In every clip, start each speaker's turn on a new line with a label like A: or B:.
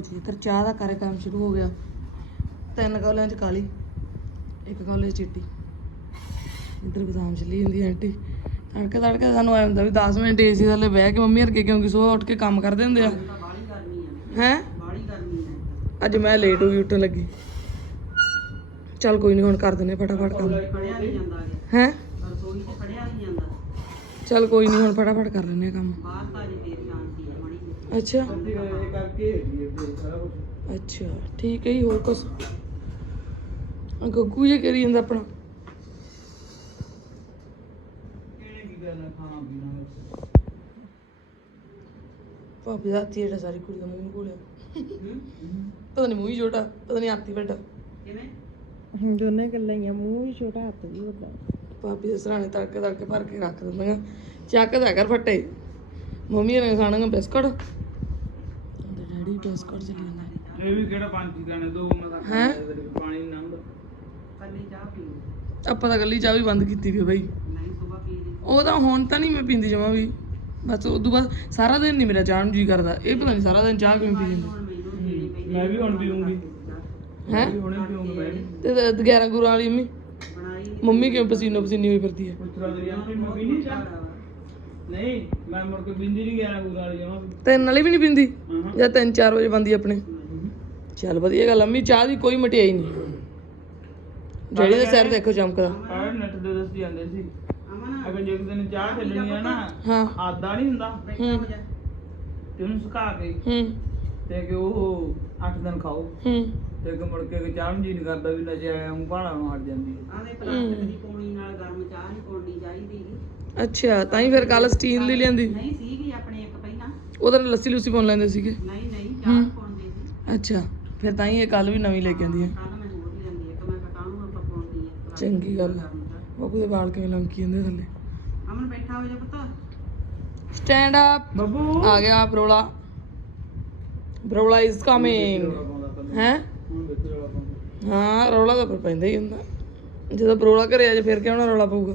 A: ਜੀ ਇੱਧਰ ਚਾਹ ਦਾ ਕਾਰਜਕ੍ਰਮ ਸ਼ੁਰੂ ਹੋ ਗਿਆ। ਤਿੰਨ ਕੌਲਿਆਂ ਚ ਕਾਲੀ ਇੱਕ ਕੌਲੇ ਚ ਚਿੱਟੀ। ਇੱਧਰ ਬਦਾਮ ਚਲੀ ਜਾਂਦੀ ਆਂਟੀ। ਤੜਕੇ ਤੜਕੇ ਸਾਨੂੰ ਆਇਆ ਹੁੰਦਾ ਵੀ 10 ਮਿੰਟ ਏਸੀ ਥੱਲੇ ਬਹਿ ਕੇ ਮੰਮੀ ਹਰਕੇ ਕਿਉਂਕਿ ਸਵੇਰ ਉੱਠ ਕੇ ਕੰਮ ਕਰਦੇ ਹੁੰਦੇ ਆ। ਹੈ? ਅੱਜ ਮੈਂ ਲੇਟ ਹੋ ਗਈ ਉੱਠਣ ਲੱਗੀ। ਚੱਲ ਕੋਈ ਨਹੀਂ ਹੁਣ ਕਰ ਦਿੰਦੇ ਫਟਾਫਟ ਕੰਮ। ਹੈ? ਚੱਲ ਕੋਈ ਨਹੀਂ ਹੁਣ ਫਟਾਫਟ ਕਰ ਲੈਂਦੇ ਆ ਕੰਮ। ਅੱਛਾ। ਅੱਛਾ ਠੀਕ ਹੈ ਜੀ ਹੋਰ ਆ ਗੱਗੂ ਜੇ ਕਰੀ ਜਾਂਦਾ ਆਪਣਾ। ਭਾਬੀ ਦਾ ਹੱਥੀ ਜਿਹੜਾ ਸਾਰੀ ਕੁੜੀ ਦਾ ਮੂੰਹ ਨੂੰ ਘੋਲਿਆ ਪਤਾ ਨਹੀਂ ਮੂੰਹ ਹੀ ਛੋਟਾ ਪਤਾ ਨਹੀਂ ਹੱਥੀ ਵੱਡਾ।
B: ਦੋਨੇ ਗੱਲਾਂ ਹੀ ਆ ਮੂੰਹ ਵੀ ਛੋਟਾ ਹੱਥ ਵੀ ਵੱਡਾ।
A: ਭਾਬੀ ਦੇ ਸਰਾਣੇ ਤੜਕੇ ਤੜਕੇ ਭਰ ਕੇ ਰੱਖ ਦਿੰਦੀਆਂ। ਚੱਕਦਾ ਕਰ ਫੱਟੇ। ਮੰਮੀ ਨੇ ਖਾਣਾਗਾ ਬਿਸਕਟ। ਤੇ ਡੈਡੀ ਬਿਸਕਟ ਚ ਲੈਣਾ
C: ਇਹ ਵੀ ਕਿਹੜਾ ਪੰਛੀ ਗਾਣੇ ਦੋ ਮੈਂ ਤਾਂ
A: ਹੈਂ?
C: ਪਾਣੀ ਨੰਗ
A: ਆਪਾਂ ਤਾਂ ਗੱਲੀ ਚਾਹ ਵੀ ਬੰਦ ਕੀਤੀ ਵੀ ਬਈ। ਉਹ ਤਾਂ ਹੁਣ ਤਾਂ ਨਹੀਂ ਮੈਂ ਪੀਂਦੀ ਜਮਾ ਵੀ। ਬਸ ਉਦੋਂ ਬਾਅਦ ਸਾਰਾ ਦਿਨ ਨਹੀਂ ਮੇਰਾ ਚਾਹ ਨੂੰ ਜੀ ਕਰਦਾ। ਇਹ ਪਤਾ ਨਹੀਂ ਸਾਰਾ ਦਿਨ ਚਾਹ ਕਿਵੇਂ ਪੀ ਜਾਂਦੀ
C: ਮੈਂ ਵੀ ਹੁਣ ਪੀਉਂਗੀ
A: ਹੈ
C: ਹੁਣੇ ਪੀਉਂਗਾ ਮੈਂ ਵੀ
A: ਤੇ 11 ਗੁਰਾਂ ਵਾਲੀ ਮੰਮੀ। ਮੰਮੀ ਕਿਉਂ ਪਸੀਨੋ ਪਸੀਨੀ ਹੋਈ ਫਿਰਦੀ ਹੈ?
C: ਪੁੱਛਰਾ ਦੇ ਯਾਰ ਮੈਂ ਵੀ ਨਹੀਂ ਚਾਹ? ਨਹੀਂ ਮੈਂ ਮੁੜ ਕੇ ਬਿੰਦੀ ਨਹੀਂ ਗਿਆ ਪੂਰਾ ਵਾਲੀ ਜਮਾ
A: ਤਿੰਨ ਵਾਲੀ ਵੀ ਨਹੀਂ ਪੀਂਦੀ
C: ਹਾਂ।
A: ਜਾਂ 3-4 ਵਜੇ ਬੰਦੀ ਆਪਣੇ? ਚੱਲ ਵਧੀਆ ਗੱਲ ਅੰਮੀ ਚਾਹ ਦੀ ਕੋਈ ਮਟਿਆਈ ਨਹੀਂ। ਜਿਹੜੀ ਦੇ ਸਿਰ ਦੇਖੋ ਚਮਕਦਾ।
C: ਪਰ ਨੈਟ ਦੇ ਦੱਸਦੀ ਜਾਂਦੇ ਸੀ। ਅਗਰ ਜੇ ਕਿਸੇ ਨੇ ਚਾਹ ਚੱਲਣੀ ਆ ਨਾ
A: ਹਾਂ।
C: ਆਦਾ ਨਹੀਂ ਹੁੰਦਾ।
A: ਹੂੰ
C: ਤੇ ਉਹਨੂੰ ਸੁਕਾ ਕੇ।
A: ਹੂੰ।
C: ਤੇ ਕਿ ਉਹ 8 ਦਿਨ ਖਾਓ।
A: ਹੂੰ।
C: ਤੇ ਕਿ ਮੁੜ ਕੇ ਕਿ ਚਾਹ ਨੂੰ ਜੀ ਨਹੀਂ ਕਰਦਾ ਵੀ ਨਸ਼ੇ ਆਇਆ ਹੂੰ ਭਾਣਾ ਨੂੰ ਹਟ ਜਾਂਦੀ ਹੈ
A: ਅੱਛਾ ਤਾਂ ਹੀ ਫਿਰ ਕੱਲ ਸਟੀਲ ਲਈ ਲਿਆਂਦੀ।
D: ਨਹੀਂ ਸੀਗੀ ਆਪਣੇ ਇੱਕ ਪਹਿਲਾਂ।
A: ਉਹਦੇ ਨਾਲ ਲੱਸੀ ਲੂਸੀ ਪਾਉਣ ਲੈਂਦੇ ਸੀਗੇ।
D: ਨਹੀਂ ਨਹੀਂ ਚਾਹ ਪਾਉਂਦੇ ਸੀ।
A: ਅੱਛਾ ਫਿਰ ਤਾਂ ਹੀ ਇਹ ਕੱਲ ਵੀ ਨਵੀਂ ਲੈ ਕੇ ਆਂਦੀ ਹੈ।
D: ਕੱਲ ਮੈਂ ਹੋਰ ਵੀ ਲੈਂਦੀ ਇੱਕ ਮੈਂ ਕਟਾਉਂ ਆਪਾਂ ਪਾਉਂਦੀ ਹੈ
A: ਚੰਗੀ ਗੱਲ ਆ। ਬਾਬੂ ਦੇ ਵਾਲ ਕਿਵੇਂ ਲੰਕੀ ਜਾਂਦੇ ਥੱਲੇ?
D: ਅਮਨ ਬੈਠਾ ਹੋ ਜਾ ਪਤਾ।
A: ਸਟੈਂਡ ਅਪ
C: ਬੱਬੂ
A: ਆ ਗਿਆ ਬਰੋਲਾ। ਬਰੋਲਾ ਇਜ਼ ਕਮਿੰਗ ਹੈ। ਹਾਂ ਰੌਲਾ ਤਾਂ ਫਿਰ ਪੈਂਦਾ ਹੀ ਹੁੰਦਾ। ਜਦੋਂ ਬਰੋਲਾ ਘਰੇ ਆ ਜੇ ਫਿਰ ਕਿਉਂ ਨਾ ਰੌਲਾ ਪਊਗਾ?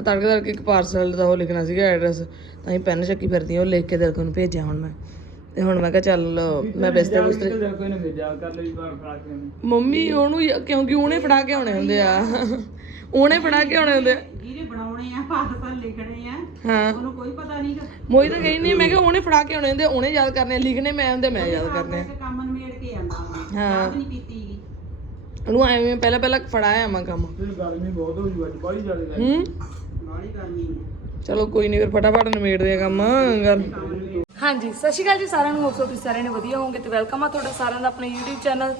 A: ਤੜਕੇ ਤੜਕੇ ਇੱਕ ਪਾਰਸਲ ਦਾ ਉਹ ਲਿਖਣਾ ਸੀਗਾ ਐਡਰੈਸ ਤਾਂ ਹੀ ਪੈਨ ਚੱਕੀ ਫਿਰਦੀ ਆ, ਉਹ ਲਿਖ ਕੇ ਤੇਰੇ ਕੋਲ ਨੂੰ ਭੇਜਿਆ ਹੁਣ ਮੈਂ। ਤੇ ਹੁਣ ਮੈਂ ਕਿਹਾ ਚੱਲ ਮੈਂ ਬਿਸਤਰੇ ਬੁਸਤਰੇ
C: ਕੋਈ ਨਾ ਜਾ ਕਰ ਲਈ ਬਾਹਰ ਫੜਾ ਕੇ ਉਹਨੇ।
A: ਮੰਮੀ ਉਹਨੂੰ ਹੀ- ਕਿਉਂਕਿ ਉਹਨੇ ਫੜਾ ਕੇ ਆਉਣੇ ਹੁੰਦੇ ਆ। ਉਹਨੇ ਫੜਾ ਕੇ ਆਉਣੇ ਹੁੰਦੇ ਆ।
D: ਜਿਹਨੇ ਬਣਾਉਣੇ ਆ? ਪਾਰਸਲ ਲਿਖਣੇ ਆ।
A: ਹਾਂ।
D: ਉਹਨੂੰ ਕੋਈ ਪਤਾ ਨਹੀਂ ਕਿ
A: ਮੋਈ ਤਾਂ ਕਹੀ ਨਹੀਂ ਮੈਂ ਕਿਹਾ ਉਹਨੇ ਫੜਾ ਕੇ ਆਉਣੇ ਹੁੰਦੇ ਉਹਨੇ ਯਾਦ ਕਰਨੇ ਆ, ਲਿਖਣੇ ਮੈਂ ਹੁੰਦੇ ਮੈਂ ਯਾਦ ਕਰਨੇ ਆ।
D: ਕੰਮ ਨਵੇੜ ਕੇ ਆਂਦਾ ਉਹਨੇ।
A: ਹਾਂ।
D: ਚਾਹ ਵੀ ਨਹੀਂ ਪੀਤੀ ਗੀ।
A: ਉਹਨੂੰ ਐਵੇਂ ਪਹਿਲਾਂ ਪਹਿਲਾਂ ਫੜਾਇਆ ਮੈਂ ਕੰਮ।
C: ਗਰਮੀ ਬਹੁਤ ਹੋ ਜੂ ਅੱਜ ਬੜੀ ਜ਼ਿਆਦਾ ਗਰਮੀ।
A: ਹੂੰ।
D: ਬਾਹਲੀ ਗਰਮੀ ਹੈ
A: ਚਲੋ ਕੋਈ ਨਹੀਂ ਫਿਰ ਫਟਾਫਟ ਨਿਬੇੜਦੇ ਆ ਕੰਮ ਗੱਲ। ਹਾਂਜੀ ਸਤਿ ਸ਼੍ਰੀ ਅਕਾਲ ਜੀ ਸਾਰਿਆਂ ਨੂੰ ਹੋਪ ਸੋ ਤੁਸੀਂ ਸਾਰਿਆਂ ਨੇ ਵਧੀਆ ਹੋਵੋਗੇ ਤੇ ਵੈਲਕਮ ਆ ਤੁਹਾਡਾ ਸਾਰਿਆਂ ਦਾ ਆਪਣੇ YouTube ਚੈਨਲ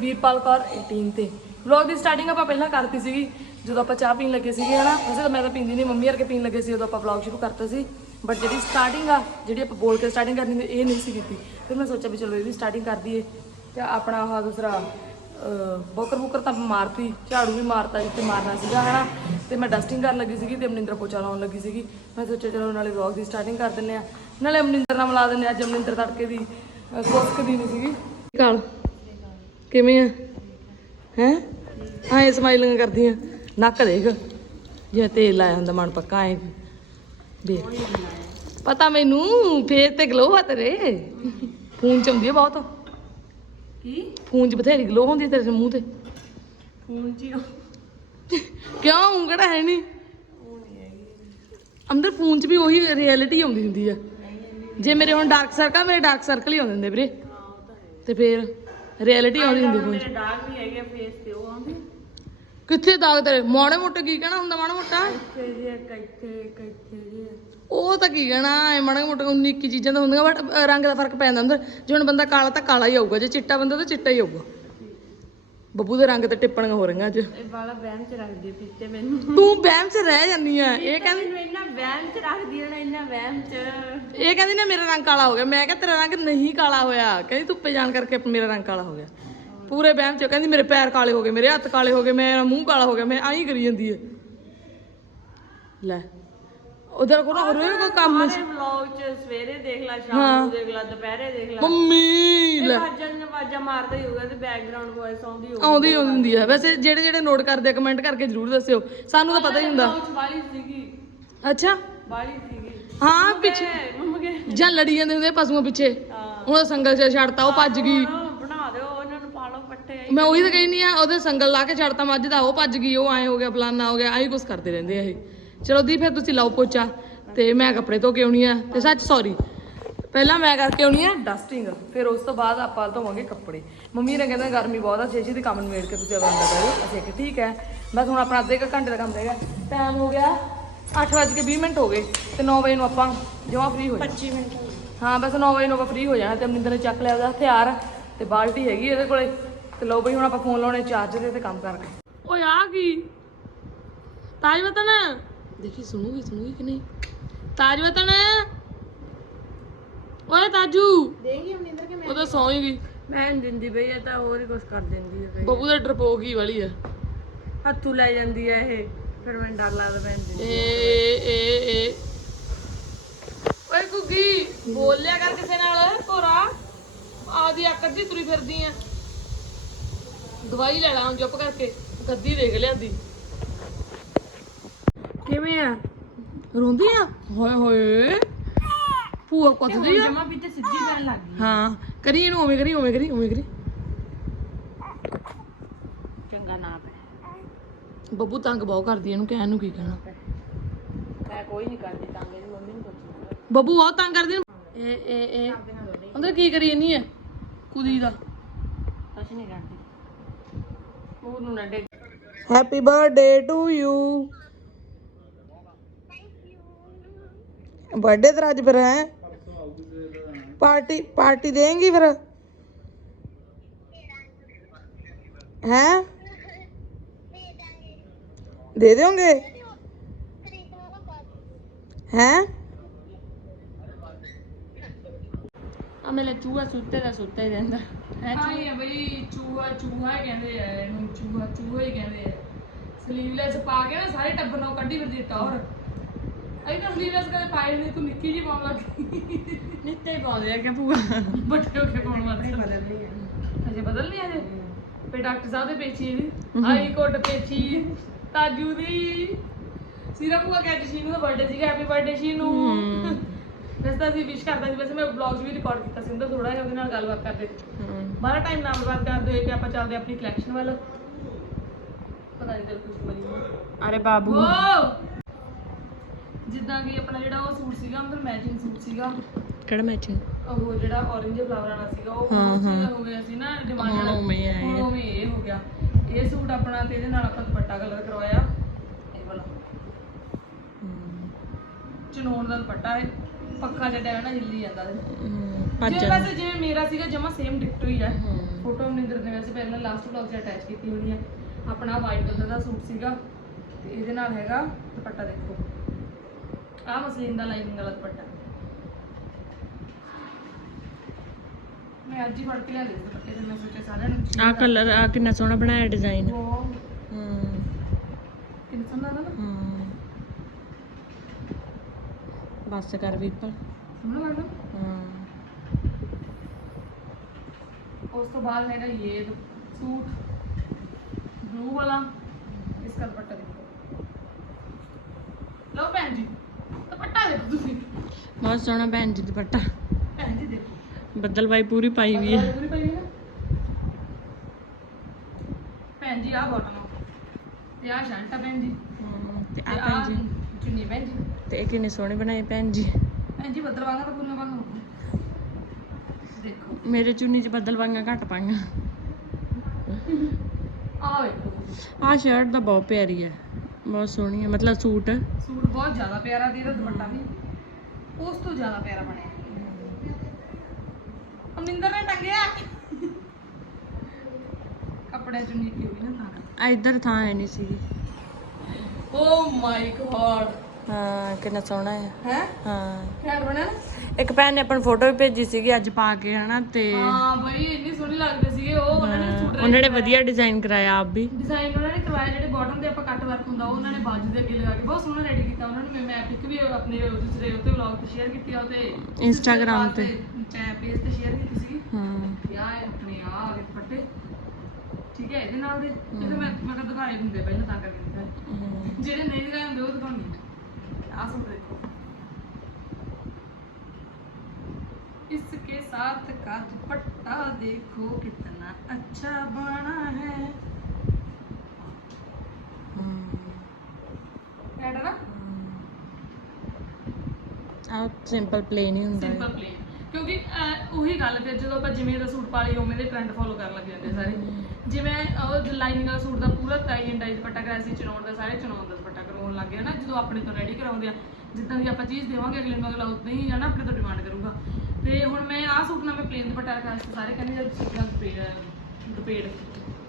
A: ਵੀਰਪਾਲ ਕੌਰ 18 ਤੇ। ਵਲੌਗ ਦੀ ਸਟਾਰਟਿੰਗ ਆਪਾਂ ਪਹਿਲਾਂ ਕਰਤੀ ਸੀਗੀ ਜਦੋਂ ਆਪਾਂ ਚਾਹ ਪੀਣ ਲੱਗੇ ਸੀਗੇ ਹਨਾ? ਵੈਸੇ ਤਾਂ ਮੈਂ ਤਾਂ ਪੀਂਦੀ ਨਹੀਂ ਮੰਮੀ ਵਰਗੇ ਪੀਣ ਲੱਗੇ ਸੀ ਉਦੋਂ ਆਪਾਂ ਵਲੌਗ ਸ਼ੁਰੂ ਕਰਤਾ ਸੀ। ਬਟ ਜਿਹੜੀ ਸਟਾਰਟਿੰਗ ਆ ਜਿਹੜੀ ਆਪਾਂ ਬੋਲ ਕੇ ਸਟਾਰਟਿੰਗ ਕਰਨੀ ਇਹ ਨਹੀਂ ਸੀ ਕੀਤੀ। ਫਿਰ ਮੈਂ ਸੋਚਿਆ ਵੀ ਚਲੋ ਇਹ ਵੀ ਸਟਾਰਟਿੰਗ ਕਰ ਦਈਏ। ਤੇ ਆਪਣਾ ਆਹ ਦੂਸਰਾ ਬੋਕਰ ਬੁਕਰ ਤਾਂ ਮਾਰਤੀ, ਝਾੜੂ ਵੀ ਮਾਰਤਾ ਜਿੱਥੇ ਮਾਰਨਾ ਸੀਗਾ, ਹਨਾ। ਤੇ ਮੈਂ ਡਸਟਿੰਗ ਕਰਨ ਲੱਗੀ ਸੀਗੀ ਤੇ ਅਮਨਿੰਦਰ ਪੋਚਾ ਲਾਉਣ ਲੱਗੀ ਸੀਗੀ। ਮੈਂ ਸੋਚਿਆ ਚਲੋ ਨਾਲੇ ਵਲੌਗ ਦੀ ਸਟਾਰਟਿੰਗ ਕਰ ਦਿੰਨੇ ਆ ਨਾਲੇ ਅਮਨਿੰਦਰ ਨਾਲ ਮਿਲਾ ਦਿੰਨੇ ਆ ਅੱਜ ਅਮਨਿੰਦਰ ਤੜਕੇ ਦੀ ਕੋਸਕ ਦੀ ਨਹੀਂ ਸੀਗੀ। ਕਾਲ ਕਿਵੇਂ ਆ? ਹੈ? ਐ ਸਮਾਈਲਿੰਗ ਕਰਦੀ ਆ। ਨੱਕ ਦੇਖ। ਜੇ ਤੇਲ ਲਾਇਆ ਹੁੰਦਾ, ਮਨ ਪੱਕਾ ਐ ਦੇਖ। ਪਤਾ ਮੈਨੂੰ ਫੇਸ ਤੇ ਗਲੋ ਆ ਤੇਰੇ। ਫੋਨ ਚ ਹੁੰਦੀ ਆ ਬਹੁਤ।
D: ਕੀ?
A: ਫੋਨ 'ਚ ਬਥੇਰੀ ਗਲੋ ਹੁੰਦੀ ਆ ਤੇਰੇ ਮੂੰਹ ਤੇ।
D: ਫੋਨ ਜੀ
A: ਕਿਉਂ? ਕਿਹੜਾ ਹੈ ਨਹੀਂ ਅੰਦਰ ਫੋਨ 'ਚ ਵੀ ਉਹੀ ਰਿਐਲਿਟੀ ਆਉਂਦੀ ਹੁੰਦੀ ਆ। ਜੇ ਮੇਰੇ ਹੁਣ ਡਾਰਕ ਸਰਕਲ ਮੇਰੇ ਡਾਰਕ ਸਰਕਲ ਹੀ ਆਉਂਦੇ ਹੁੰਦੇ ਵੀਰੇ। ਤੇ ਫੇਰ ਰਿਐਲਿਟੀ ਆਉਂਦੀ ਹੁੰਦੀ ਫੋਨ 'ਚ
D: ਡਾਗ ਵੀ ਹੈਗੇ ਫੇਸ ਤੇ ਉਹ ਆਉਂਦੇ।
A: ਕਿੱਥੇ ਦਾਗ ਤੇਰੇ? ਮਾੜੇ ਮੋਟੇ ਕੀ ਕਹਿਣਾ ਹੁੰਦਾ ਮਾੜਾ ਮੋਟਾ?
D: ਕਿੱਥੇ ਜੇ ਕਿੱਥੇ ਕਿੱਥੇ ਜੇ
A: ਉਹ ਤਾਂ ਕੀ ਕਹਿਣਾ ਐ ਮਾੜਾ ਮੋਟਾ ਉਨੀ ਇੱਕੀ ਚੀਜ਼ਾਂ ਤਾਂ ਹੁੰਦੀਆਂ ਬਟ ਰੰਗ ਦਾ ਫ਼ਰਕ ਪੈ ਜਾਂਦਾ ਅੰਦਰ। ਜੇ ਹੁਣ ਬੰਦਾ ਕਾਲਾ ਤਾਂ ਕਾਲਾ ਹੀ ਆਊਗਾ ਜੇ ਚਿੱਟਾ ਬੰਦਾ ਤਾਂ ਚਿੱਟਾ ਹੀ ਆਊਗਾ। ਬੱਬੂ ਦੇ ਰੰਗ ਤੇ ਟਿੱਪਣੀਆਂ ਹੋ ਰਹੀਆਂ ਅੱਜ।
D: ਇਹ ਵਾਲਾ ਵਹਿਮ ਚ ਰੱਖਦੀ ਪਿੱਛੇ ਮੈਨੂੰ।
A: ਤੂੰ ਵਹਿਮ 'ਚ ਰਹਿ ਜਾਂਦੀ ਆ ਇਹ ਕਹਿੰਦੀ
D: ਮੈਨੂੰ ਇੰਨਾ ਵਹਿਮ ਚ ਰੱਖਦੀ ਹੈ ਨਾ ਇੰਨਾ ਵਹਿਮ ਚ।
A: ਇਹ ਕਹਿੰਦੀ ਨਾ ਮੇਰਾ ਰੰਗ ਕਾਲਾ ਹੋ ਗਿਆ। ਮੈਂ ਕਿਹਾ ਤੇਰਾ ਰੰਗ ਨਹੀਂ ਕਾਲਾ ਹੋਇਆ। ਕਹਿੰਦੀ ਧੁੱਪੇ ਜਾਣ ਕਰਕੇ ਮੇਰਾ ਰੰਗ ਕਾਲਾ ਹੋ ਗਿਆ। ਪੂਰੇ ਵਹਿਮ ਚ ਕਹਿੰਦੀ ਮੇਰੇ ਪੈਰ ਕਾਲੇ ਹੋ ਗਏ ਮੇਰੇ ਹੱਥ ਕਾਲੇ ਹੋ ਗਏ ਮੇਰਾ ਮੂੰਹ ਕਾਲਾ ਹੋ ਗਿਆ। ਮੈਂ ਆਈ ਕਰੀ ਜਾਂਦੀ ਹੈ ਲੈ। ਉਧਰ ਕੋਲ ਹੋਰ ਵੀ ਕੋਈ ਕੰਮ
D: ਸਾਰੇ ਵਲੌਗ ਚ ਸਵੇਰੇ ਦੇਖ ਲੈ ਸ਼ਾਮ ਨੂੰ ਦੇਖ ਲੈ ਦੁਪਹਿਰੇ ਦੇਖ ਲੈ।
A: ਮੰਮੀ ਲੈ।
D: ਆਵਾਜ਼ਾਂ ਦੀਆਂ ਆਵਾਜ਼ਾਂ ਮਾਰਦਾ ਹੀ ਹੋਊਗਾ ਤੇ ਬੈਕਗ੍ਰਾਉਂਡ ਵੌਇਸ ਆਉਂਦੀ ਹੋਊਗੀ।
A: ਆਉਂਦੀ ਹੀ ਹੁੰਦੀ ਹੈ ਵੈਸੇ ਜਿਹੜੇ ਜਿਹੜੇ ਨੋਟ ਕਰਦੇ ਕਮੈਂਟ ਕਰਕੇ ਜਰੂਰ ਦੱਸਿਓ। ਸਾਨੂੰ ਤਾਂ ਪਤਾ ਹੀ ਹੁੰਦਾ।
D: ਵਲੌਗ ਚ ਬਾਲੀ ਸੀਗੀ।
A: ਅੱਛਾ।
D: ਬਾਲੀ ਸੀਗੀ।
A: ਹਾਂ ਪਿੱਛੇ।
D: ਮੰਮ ਕੇ
A: ਜਾਂ ਲੜੀ ਜਾਂਦੇ ਹੁੰਦੇ ਪਸ਼ੂਆਂ ਪਿੱਛੇ।
D: ਹਾਂ।
A: ਹੁਣ ਸੰਗਲ 'ਚ ਛੱਡਤਾ ਉਹ ਭੱਜ ਗਈ।
B: ਬਣਾ ਦਿਓ ਉਹਨਾਂ ਨੂੰ ਪਾ ਲਓ ਪੱਟੇ
A: ਮੈਂ ਉਹੀ ਤਾਂ ਕਹਿੰਦੀ ਆ ਉਹਦੇ ਸੰਗਲ ਲਾ ਕੇ ਛੱਡਤਾ ਮੱਝ ਦਾ ਉਹ ਭੱਜ ਗਈ ਉਹ ਐ ਹੋ ਗਿਆ ਫਲਾਨਾ ਹੋ ਗਿਆ ਆਹੀ ਕੁਛ ਕਰਦੇ ਰਹਿੰਦੇ ਆ ਇਹ। ਚਲੋ ਦੀ ਫਿਰ ਤੁਸੀਂ ਲਾਓ ਪੋਚਾ ਤੇ ਮੈਂ ਕੱਪੜੇ ਧੋ ਕੇ ਆਉਣੀ ਆ। ਤੇ ਸੱਚ ਸੌਰੀ ਪਹਿਲਾਂ ਮੈਂ ਕਰਕੇ ਆਉਣੀ ਆ ਡਸਟਿੰਗ ਫਿਰ ਉਸ ਤੋਂ ਬਾਅਦ ਆਪਾਂ ਧੋਵਾਂਗੇ ਕੱਪੜੇ। ਮੰਮੀ ਨੇ ਕਹਿੰਦਾ ਗਰਮੀ ਬਹੁਤ ਆ ਛੇਤੀ ਦੇ ਕੰਮ ਨਿਬੇੜ ਕੇ ਤੁਸੀਂ ਅੰਦਰ ਕਰੋ। ਅਸੀਂ ਕਿ ਠੀਕ ਹੈ ਬਸ ਹੁਣ ਆਪਣਾ ਅੱਧੇ ਘੰਟੇ ਦਾ ਕੰਮ ਰਹਿ ਗਿਆ। ਟਾਈਮ ਹੋ ਗਿਆ 8:20 ਮਿੰਟ ਹੋ ਗਏ ਤੇ 9 ਵਜੇ ਨੂੰ ਆਪਾਂ ਜਮਾ ਫ੍ਰੀ ਹੋ ਜਾਣਾ। 25 ਮਿੰਟ ਹਾਂ ਬਸ 9 ਵਜੇ ਨੂੰ ਆਪਾਂ ਫ੍ਰੀ ਹੋ ਜਾਣਾ ਤੇ ਅਮਰਿੰਦਰ ਨੇ ਚੱਕ ਲਿਆ ਉਹਦਾ ਹਥਿਆਰ ਤੇ ਬਾਲਟੀ ਹੈਗੀ ਇਹਦੇ ਕੋਲੇ। ਤੇ ਲਓ ਬਈ ਹੁਣ ਆਪਾਂ ਫੋਨ ਲਾਉਣੇ ਚਾਰਜਰ ਤੇ ਕੰਮ ਕਰਕੇ। ਓਏ ਆ ਕੀ? ਤਾਜ ਵਤਨ ਦੇਖੀ ਸੁਣੂਗੀ ਸੁਣੂਗੀ ਕਿ ਨਹੀਂ? ਤਾਜ ਵਤਨ ਓਏ ਤਾਜੂ।
E: ਦੇਂਗੀ ਅਮਰਿੰਦਰ ਕੇ
A: ਉਹ ਤਾਂ ਸੌਂ ਹੀ ਗਈ
B: ਮੈਂ ਨੀ ਦਿੰਦੀ ਬਈ ਇਹ ਤਾਂ ਹੋਰ ਹੀ ਕੁਝ ਕਰ ਦਿੰਦੀ ਹੈ
A: ਬੱਬੂ ਦਾ ਡਰਪੋਕ ਹੀ ਵਾਲੀ ਆ।
B: ਹੱਥੂ ਲੈ ਜਾਂਦੀ ਹੈ ਇਹ ਫਿਰ ਮੈਨੂੰ ਡਰ ਲੱਗਦਾ ਪੈਂਦੀ
A: ਏ ਏ ਏ ਓਏ ਕੁੱਗੀ ਬੋਲ ਲਿਆ ਕਰ ਕਿਸੇ ਨਾਲ ਘੋਰਾ। ਆਦੀ ਆਕੜ ਦੀ ਤੁਰੀ ਫਿਰਦੀ ਆ। ਦਵਾਈ ਲੈ ਲਾ ਹੁਣ ਚੁੱਪ ਕਰਕੇ। ਗੱਦੀ ਦੇਖ ਲਿਆਂਦੀ। ਕਿਵੇਂ ਆ? ਰੋਂਦੀ ਆ ਹੋਏ ਹੋਏ। ਭੂਆ ਕੁੱਤਦੀ ਆ।
B: ਜਮਾ ਵੀ ਤੇ ਸਿੱਧੀ ਪੈਣ ਲੱਗ ਗਈ।
A: ਹਾਂ ਕਰੀ ਇਹਨੂੰ ਉਵੇਂ ਕਰੀ ਉਵੇਂ ਕਰੀ ਉਵੇਂ ਕਰੀ।
B: ਚੰਗਾ ਨਾ ਪੈ
A: ਬੱਬੂ ਤੰਗ ਬਹੁਤ ਕਰਦੀ ਇਹਨੂੰ ਕਹਿਣ ਨੂੰ ਕੀ ਕਹਿਣਾ।
B: ਮੈਂ ਕੋਈ ਨਹੀਂ ਕਰਦੀ ਤਾਂ ਮੇਰੀ ਮੰਮੀ ਨੂੰ ਪੁੱਛੀ
A: ਬੱਬੂ ਬਹੁਤ ਤੰਗ ਕਰਦੀ ਏ ਏ ਏ ਅੰਦਰ ਕੀ ਕਰੀ ਜਾਨੀ ਹੈ ਕੁਦੀ ਦਾ?
B: ਕੁਛ ਨਹੀਂ ਕਰਦੀ। ਨੂੰ ਨਾ
A: happy birthday to you birthday ਤੇਰਾ ਅੱਜ ਫਿਰ ਹੈ? ਪਾਰਟੀ ਪਾਰਟੀ ਦੇਂਗੀ ਫਿਰ? ਹੈ? ਦੇ ਦਿਓਗੇ? ਹੈ?
B: ਆ ਮੇਰੇ ਚੂਹਾ ਸੁੱਤੇ ਦਾ ਸੁੱਤਾ ਹੀ ਰਹਿੰਦਾ।
A: ਆਈ ਆ ਬਈ ਚੂਹਾ ਚੂਹਾ ਹੀ ਕਹਿੰਦੇ ਆ ਇਹਨੂੰ ਚੂਹਾ ਚੂਹਾ ਹੀ ਕਹਿੰਦੇ ਆ। ਸਲੀਵਲੈਸ ਪਾ ਕੇ ਨਾ ਸਾਰੇ ਟੱਬਰ ਨੂੰ ਕੱਢੀ ਫਿਰਦੀ ਟੌਰ ਅਈ ਤਾਂ ਸਲੀਵਲੈਸ ਕਦੇ ਪਾਈ ਨਹੀਂ ਤੂੰ ਨਿੱਕੀ ਜੀ ਪਾਉਣ ਲੱਗੀ
B: ਨਿੱਤੇ ਪਾਉਂਦੇ ਆ ਕਿ ਭੂਆ।
A: ਵੱਡੇ ਹੋ ਕੇ ਪਾਉਣ ਵਾਸਤੇ ਅਜੇ ਬਦਲ ਨਹੀਂ ਅਜੇ ਫੇ ਡਾਕਟਰ ਸਾਹਿਬ ਦੇ ਪੇਚੀ ਦੀ ਹਾਈ ਕੋਟ ਪੇਚੀ। ਤਾਜੂ ਦੀ। ਸੀਰਾ ਭੂਆ ਕਹਿੰਦੀ ਸੀ ਨੂੰ ਬਰਥਡੇ ਸੀਗਾ ਹੈਪੀ ਬਰਥਡੇ ਸੀ ਨੂੰ ਵੈਸੇ ਤਾਂ ਅਸੀਂ ਵਿਸ਼ ਕਰਦਾ ਸੀ ਵੈਸੇ ਮੈਂ ਵਲੌਗਸ ਵੀ ਰਿਕਾਰਡ ਕੀਤਾ ਸੀ ਉਹਦਾ ਥੋੜਾ ਜਿਹਾ ਉਹਦੇ ਨਾਲ ਗੱਲਬਾਤ ਕਰਦੇ। ਬਾਰਾ ਟਾਈਮ ਨਾਲ ਬਰਬਾਦ ਕਰਦੇ ਹੋਏ ਕਿ ਆਪਾਂ ਚੱਲਦੇ ਆਪਣੀ ਕਲੈਕਸ਼ਨ ਵੱਲ। ਪਤਾ ਨਹੀਂ ਚੱਲ ਕੁਝ ਬਣੀ
B: ਅਰੇ ਬਾਬੂ।
A: ਓ ਜਿੱਦਾਂ ਕਿ ਆਪਣਾ ਜਿਹੜਾ ਉਹ ਸੂਟ ਸੀਗਾ ਅੰਦਰ ਮੈਚਿੰਗ ਸੂਟ ਸੀਗਾ।
B: ਕਿਹੜਾ ਮੈਚਿੰਗ
A: ਉਹ ਜਿਹੜਾ orange ਫਲਾਵਰ ਵਾਲਾ ਸੀਗਾ ਉਹ ਹਾਂ ਹੋ। ਗਿਆ ਸੀ ਨਾ ਡਿਮਾਂਡ
B: ਹੁਣ ਉਵੇਂ
A: ਹੁਣ ਉਵੇਂ ਇਹ ਹੋ ਗਿਆ। ਇਹ ਸੂਟ ਆਪਣਾ ਤੇ ਇਹਦੇ ਨਾਲ ਆਪਾਂ ਦੁਪੱਟਾ ਕਲਰ ਕਰਵਾਇਆ। ਇਹ ਵਾਲਾ। ਚਨੋਣ ਦਾ ਦੁਪੱਟਾ ਹੈ। ਪੱਖਾ ਜਿਹੜਾ ਹੈ ਨਾ ਹਿੱਲੀ ਜਾਂਦਾ ਇਹ ਜਿਵੇਂ ਵੈਸੇ ਜਿਵੇਂ ਮੇਰਾ ਸੀਗਾ ਜਮਾ ਸੇਮ ਡਿਕਟੋ ਹੀ ਹੈ। ਫੋਟੋ ਮਨਿੰਦਰ ਨੇ ਵੈਸੇ ਪਹਿਲਾਂ ਲਾਸਟ ਵਲੌਗ 'ਚ ਅਟੈਚ ਕੀਤੀ ਹੋਣੀ ਹੈ ਆਪਣਾ ਵਾਈਟ ਕਲਰ ਦਾ ਸੂਟ ਸੀਗਾ। ਤੇ ਇਹਦੇ ਨਾਲ ਹੈਗਾ ਦੁਪੱਟਾ ਦੇਖੋ। ਆਹ ਮਸਲੀਨ ਦਾ ਲਾਈਨਿੰਗ ਵਾਲਾ ਦੁਪੱਟਾ ਮੈਂ ਅੱਜ ਹੀ ਫੜ ਕੇ ਲਿਆ ਦੇ ਦੁਪੱਟੇ ਤੇ ਮੈਂ ਸੋਚਿਆ ਸਾਰਿਆਂ ਨੂੰ
B: ਆ ਕਲਰ ਆ ਕਿੰਨਾ ਸੋਹਣਾ ਬਣਾਇਆ ਡਿਜ਼ਾਈਨ ਹੂੰ
A: ਕਿੰਨਾ ਸੋਹਣਾ ਨਾ
B: ਹੂੰ ਬਸ ਕਰ ਵੀਪਲ
A: ਸੋਹਣਾ ਲੱਗਦਾ
B: ਹਾਂ
A: ਉਸ ਤੋਂ ਬਾਅਦ ਹੈਗਾ ਇਹ ਸੂਟ ਬਲੂ ਵਾਲਾ ਇਸ ਦਾ ਦੁਪੱਟਾ ਦੇਖੋ ਲਓ ਭੈਣ ਦੇਖੋ ਤੁਸੀਂ
B: ਬਹੁਤ ਸੋਹਣਾ ਭੈਣ ਜੀ ਦੁਪੱਟਾ।
A: ਭੈਣ ਜੀ ਦੇਖੋ
B: ਬੱਦਲ ਬਾਈ ਪੂਰੀ ਪਾਈ ਵੀ ਹੈ।
A: ਪੂਰੀ ਪਾਈ ਹੋਈ ਨਾ ਭੈਣ ਜੀ ਆਹ ਬਾਟਮ ਤੇ ਆ ਭੈਣ ਜੀ।
B: ਹੂੰ, ਤੇ ਆ ਭੈਣ ਜੀ।
A: ਚੁੰਨੀ ਭੈਣ ਜੀ।
B: ਤੇ ਇਹ ਕਿੰਨੇ ਸੋਹਣੇ ਬਣਾਏ ਭੈਣ ਜੀ।
A: ਭੈਣ ਜੀ ਬੱਦਲ ਵਾਂਗਾ ਤਾਂ ਪੂਰੀਆਂ ਵਾਂਗਾ ਦੇਖੋ।
B: ਮੇਰੇ ਚੁੰਨੀ 'ਚ ਬੱਦਲ ਵਾਂਗਾ ਘੱਟ ਪਾਈਆਂ।
A: ਵੇਖੋ।
B: ਆਹ ਸ਼ਰਟ ਤਾਂ ਬਹੁਤ ਪਿਆਰੀ ਹੈ। ਬਹੁਤ ਸੋਹਣੀ ਹੈ ਮਤਲਬ ਸੂਟ।
A: ਸੂਟ ਬਹੁਤ ਜ਼ਿਆਦਾ ਪਿਆਰਾ ਤੇ ਇਹਦਾ ਦੁਪੱਟਾ ਵੀ। ਉਸ ਤੋਂ ਜ਼ਿਆਦਾ ਪਿਆਰਾ ਬਣਿਆ। ਅਮਿੰਦਰ ਨੇ ਟੰਗਿਆ। ਕੱਪੜੇ ਚ ਨੀਤੀ ਹੋਈ ਨਾ
B: ਆ ਇੱਧਰ ਥਾਂ ਹੈ ਨਹੀਂ ਸੀ।
A: ਤਾਂ ਓ ਮਾਈ ਗॉड
B: ਹਾਂ ਕਿੰਨਾ ਸੋਹਣਾ ਹੈ।
A: ਹੈ?
B: ਹਾਂ।
A: ਖੈਰ ਬਣਿਆ ਨਾ?
B: ਇੱਕ ਭੈਣ ਨੇ ਆਪਣੀ ਫੋਟੋ ਵੀ ਭੇਜੀ ਸੀਗੀ ਅੱਜ ਪਾ ਕੇ ਹਨਾ ਤੇ
A: ਹਾਂ ਬਈ ਇੰਨੀ ਸੋਹਣੀ ਲੱਗਦੇ ਸੀਗੇ ਉਹ ਉਹਨਾਂ ਨੇ ਸੂਟ
B: ਉਹਨਾਂ ਨੇ ਵਧੀਆ ਡਿਜ਼ਾਈਨ ਕਰਾਇਆ ਆਪ ਵੀ।
A: ਡਿਜ਼ਾਈਨ ਉਹਨਾਂ ਨੇ ਕਰਵਾਇਆ ਜਿਹੜੇ ਬਾਟਮ ਤੇ ਆਪਾਂ ਕੱਟ ਵਰਕ ਹੁੰਦਾ ਉਹ ਉਹਨਾਂ ਨੇ ਬਾਜੂ ਦੇ ਅੱਗੇ ਲਗਾ ਕੇ ਬਹੁਤ ਸੋਹਣਾ ਰੈਡੀ ਕੀਤਾ। ਉਹਨਾਂ ਨੇ ਮੈਂ ਪਿਕ ਵੀ ਆਪਣੇ ਦੂਸਰੇ ਉੱਤੇ ਵਲੌਗ ਤੇ ਸ਼ੇਅਰ ਕੀਤੀ ਆ ਤੇ
B: Instagram ਤੇ।
A: ਪੇਜ ਤੇ ਸ਼ੇਅਰ ਕੀਤੀ ਸੀ
B: ਹਾਂ।
A: ਯਾ ਆਪਣੇ ਆ ਆ ਫੱਟੇ ਠੀਕ ਹੈ ਇਹਦੇ ਨਾਲ ਦੇ ਤਾਂ ਮੈਂ ਮੈਂ ਕਦ ਦਿਖਾਏ ਹੁੰਦੇ ਪਹਿਲਾਂ ਤਾਂ ਕਰਕੇ ਜਿਹੜੇ ਨਹੀਂ ਦਿਖਾਏ ਹੁੰਦੇ ਉਹ ਆ ਸੂਟ ਦੇਖੋ इसके साथ का दुपट्टा देखो कितना अच्छा बना है ਐਡ ਨਾ
B: ਆ ਸਿੰਪਲ ਪਲੇਨ ਹੀ ਹੁੰਦਾ
A: ਸਿੰਪਲ ਪਲੇਨ ਕਿਉਂਕਿ ਅਹ, ਉਹੀ ਗੱਲ ਫਿਰ ਜਦੋਂ ਆਪਾਂ ਜਿਵੇਂ ਦਾ ਸੂਟ ਪਾ ਲਈ ਉਵੇਂ ਦੇ ਟ੍ਰੈਂਡ ਫੋਲੋ ਕਰਨ ਲੱਗ ਜਾਂਦੇ ਆ ਸਾਰੇ ਜਿਵੇਂ ਉਹ ਲਾਈਨਿੰਗ ਵਾਲਾ ਸੂਟ ਦਾ ਪੂਰਾ ਟਾਈ ਐਂਡ ਡਾਈ ਦੁਪੱਟਾ ਕਰਾਇਆ ਸੀ ਚਨਾਉਣ ਦਾ ਸਾਰੇ ਚਨਾਉਣ ਦਾ ਦੁਪੱਟਾ ਕਰਵਾਉਣ ਲੱਗ ਗਏ ਨਾ ਜਦੋਂ ਆਪਣੇ ਤੋਂ ਰੈਡੀ ਕਰਾਉਂਦੇ ਆ ਜਿੱਦਾਂ ਦੀ ਆਪਾਂ ਚੀਜ਼ ਦੇਵਾਂਗੇ ਅਗਲੇ ਨੂੰ ਅਗਲਾ ਉਦਾਂ ਹੀ ਜਾਣਾ ਆਪਣੇ ਤੋਂ ਡਿਮਾਂਡ ਕਰੂਗਾ। ਤੇ ਹੁਣ ਮੈਂ ਆਹ ਸੂਟ ਨਾਲ ਮੈਂ ਪਲੇਨ ਦੁਪੱਟਾ ਰਖਾਇਆ ਸੀ ਸਾਰੇ ਕਹਿੰਦੇ ਜਦ ਸੂਟ ਦਾ ਦੁਪੇੜ।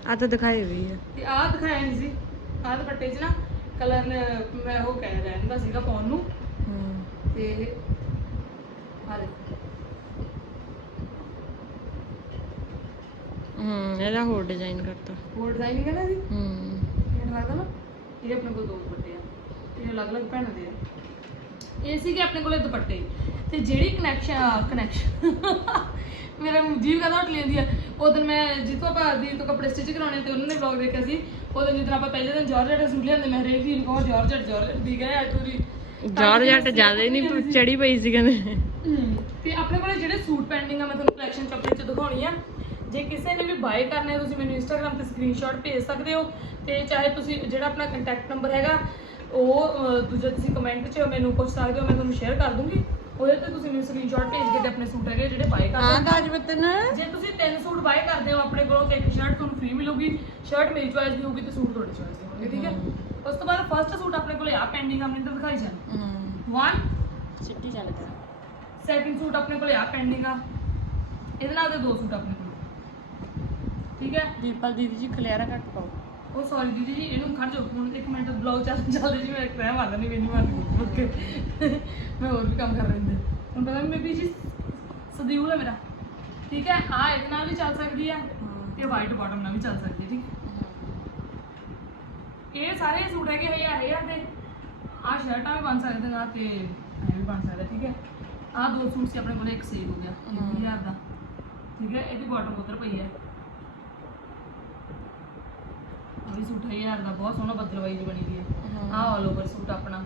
B: ਆ ਤਾਂ ਦਿਖਾਈ ਵੀ ਆ।
A: ਤੇ ਆਹ ਦਿਖਾਇਆ ਨਹੀਂ ਸੀ ਆਹ ਦੁਪੱਟੇ 'ਚ ਨਾ ਕਲਰ ਮੈਂ ਉਹ ਕਹਿ ਰਹਿੰਦਾ ਸੀਗਾ ਪਾਉਣ ਨੂੰ।
B: ਹੂੰ।
A: ਤੇ ਆਹ ਦੇਖੋ।
B: ਹੂੰ ਇਹਦਾ ਹੋਰ ਡਿਜ਼ਾਈਨ ਕਰਤਾ।
A: ਹੋਰ ਡਿਜ਼ਾਈਨਿੰਗ ਹੈ ਨਾ ਜੀ
B: ਹੂੰ
A: ਇਹ ਲੱਗਦਾ ਨਾ ਇਹ ਆਪਣੇ ਕੋਲ ਦੋ ਦੁਪੱਟੇ ਆ। ਇਹ ਅਲੱਗ-ਅਲੱਗ ਭੈਣਾਂ ਦੇ ਆ। ਇਹ ਸੀਗੇ ਆਪਣੇ ਕੋਲੇ ਦੁਪੱਟੇ। ਤੇ ਜਿਹੜੀ ਕਨੈਕਸ਼ਨ ਕਨੈਕਸ਼ਨ ਮੇਰਾ ਜੀਵ ਕਦਾ ਉੱਠ ਲੈਂਦੀ ਆ। ਉਦੋਂ ਮੈਂ ਜਿੱਥੋਂ ਆਪਾਂ ਦੀ ਤੋਂ ਕੱਪੜੇ ਸਟਿਚ ਕਰਾਉਣੇ ਤੇ ਉਹਨਾਂ ਨੇ ਵਲੌਗ ਦੇਖਿਆ ਸੀ। ਉਦੋਂ ਜਦੋਂ ਆਪਾਂ ਪਹਿਲੇ ਦਿਨ ਜਾਰਜਟ ਸੂਟ ਲਿਆਂਦੇ ਮੈਂ ਹਰੇਕ ਵੀ ਕਹੋ ਜਾਰਜਟ ਜਾਰਜਟ ਦੀ ਗਏ ਅੱਜ ਪੂਰੀ
B: ਜਾਰ ਜੱਟ ਜ਼ਿਆਦਾ ਹੀ ਨਹੀਂ ਚੜੀ ਪਈ ਸੀ ਕਹਿੰਦੇ।
A: ਤੇ ਆਪਣੇ ਕੋਲੇ ਜਿਹੜੇ ਸੂਟ ਪੈਂਡਿੰਗ ਆ ਮੈਂ ਤੁਹਾਨੂੰ ਕਲੈਕਸ਼ਨ ਕੱਪੜੇ ਚ ਦਿਖਾਉਣੀ ਆ। ਜੇ ਕਿਸੇ ਨੇ ਵੀ ਬਾਏ ਕਰਨਾ ਹੈ ਤੁਸੀਂ ਮੈਨੂੰ ਇੰਸਟਾਗ੍ਰam ਤੇ ਸਕਰੀਨਸ਼ਾਟ ਭੇਜ ਸਕਦੇ ਹੋ ਤੇ ਚਾਹੇ ਤੁਸੀਂ ਜਿਹੜਾ ਆਪਣਾ ਕੰਟੈਕਟ ਨੰਬਰ ਹੈਗਾ ਉਹ ਦੂਜਾ ਤੁਸੀਂ ਕਮੈਂਟ 'ਚ ਮੈਨੂੰ ਪੁੱਛ ਸਕਦੇ ਹੋ ਮੈਂ ਤੁਹਾਨੂੰ ਸ਼ੇਅਰ ਕਰ ਦੂੰਗੀ। ਉਹਦੇ ਤੇ ਤੁਸੀਂ ਮੈਨੂੰ ਸਕਰੀਨਸ਼ਾਟ ਭੇਜ ਕੇ ਤੇ ਆਪਣੇ ਸੂਟ ਹੈਗੇ ਜਿਹੜੇ ਬਾਏ ਕਰ ਸਕਦੇ ਹੋ।
B: ਦਾਜ ਬਤਨ
A: ਜੇ ਤੁਸੀਂ ਤਿੰਨ ਸੂਟ ਬਾਏ ਕਰਦੇ ਹੋ ਆਪਣੇ ਕੋਲੋਂ ਤੇ ਇੱਕ ਸ਼ਰਟ ਤੁਹਾਨੂੰ ਫ੍ਰੀ ਮਿਲੂਗੀ ਸ਼ਰਟ ਮੇਰੀ ਚੁਆਇਸ ਦੀ ਹੋਊਗੀ ਤੇ ਸੂਟ ਤੁਹਾਡੀ ਚੁਆਇਸ ਦੇ ਹੋਣਗੇ ਠੀਕ ਹੈ? ਉਸ ਤੋਂ ਬਾਅਦ ਫਰਸਟ ਸੂਟ ਆਪਣੇ ਕੋਲੇ ਆ ਪੈਂਡਿੰਗ ਆਪਣੇ ਤੇ ਦਿਖਾਈ ਜਾਣ।
B: ਹੂੰ।
A: 1
B: ਸਿੱਟੀ ਚੱਲ ਗਿਆ
A: ਸੈਕਿੰਡ ਸੂਟ ਆਪਣੇ ਕੋਲੇ ਆ ਪੈਂਡਿੰਗ ਆ। ਇਹਦੇ ਨਾਲ ਦੇ ਦੋ ਸੂਟ ਆਪਣੇ ਕੋਲ। ਠੀਕ ਹੈ?
B: ਦੀਪਲ ਦੀਦੀ ਜੀ ਖਲਿਆਰਾ ਘੱਟ ਪਾਓ।
A: ਉਹ ਸੌਰੀ ਦੀਦੀ ਜੀ ਇਹਨੂੰ ਖੜ ਜਾਓ ਹੁਣ ਇੱਕ ਮਿੰਟ ਬਲੌਗ ਚੱਲ ਚੱਲਦੇ ਜੀ ਮੈਂ ਰਹਿ ਮਾਰਦਾ ਨਹੀਂ ਮੈਨੂੰ ਮਾਰ ਓਕੇ। ਮੈਂ ਹੋਰ ਵੀ ਕੰਮ ਕਰ ਰਹੀ ਹਾਂ। ਹੁਣ ਪਤਾ ਮੈਂ ਵੀ ਜੀ ਸਦਿਊਲ ਹੈ ਮੇਰਾ। ਠੀਕ ਹੈ? ਆ ਇਹਦੇ ਨਾਲ ਵੀ ਚੱਲ ਸਕਦੀ ਹੈ ਤੇ ਵਾਈਟ ਬਾਟਮ ਨਾਲ ਵੀ ਚੱਲ ਸਕਦੀ ਹੈ ਠੀਕ ਇਹ ਸਾਰੇ ਸੂਟ ਹੈਗੇ ਹਜ਼ਾਰ ਹਜ਼ਾਰ ਦੇ ਆ ਸ਼ਰਟਾਂ ਵੀ ਬਣ ਸਕਦੇ ਨੇ ਤੇ ਐ ਵੀ ਬਣ ਸਕਦਾ ਠੀਕ ਹੈ? ਆ ਦੋ ਸੂਟ ਸੀ ਆਪਣੇ ਕੋਲ ਇੱਕ ਸੇਲ ਹੋ ਗਿਆ 1000 ਦਾ। ਠੀਕ ਹੈ? ਇਹਦੀ ਬਾਟਮ ਉਧਰ ਪਈ ਹੈ ਆ ਵੀ ਸੂਟ 1000 ਦਾ ਬਹੁਤ ਸੋਹਣਾ ਬੱਦਲਵਾਈ ਦੀ ਬਣੀ ਦੀ ਹੈ। ਆ ਆਲ ਓਵਰ ਸੂਟ ਆਪਣਾ।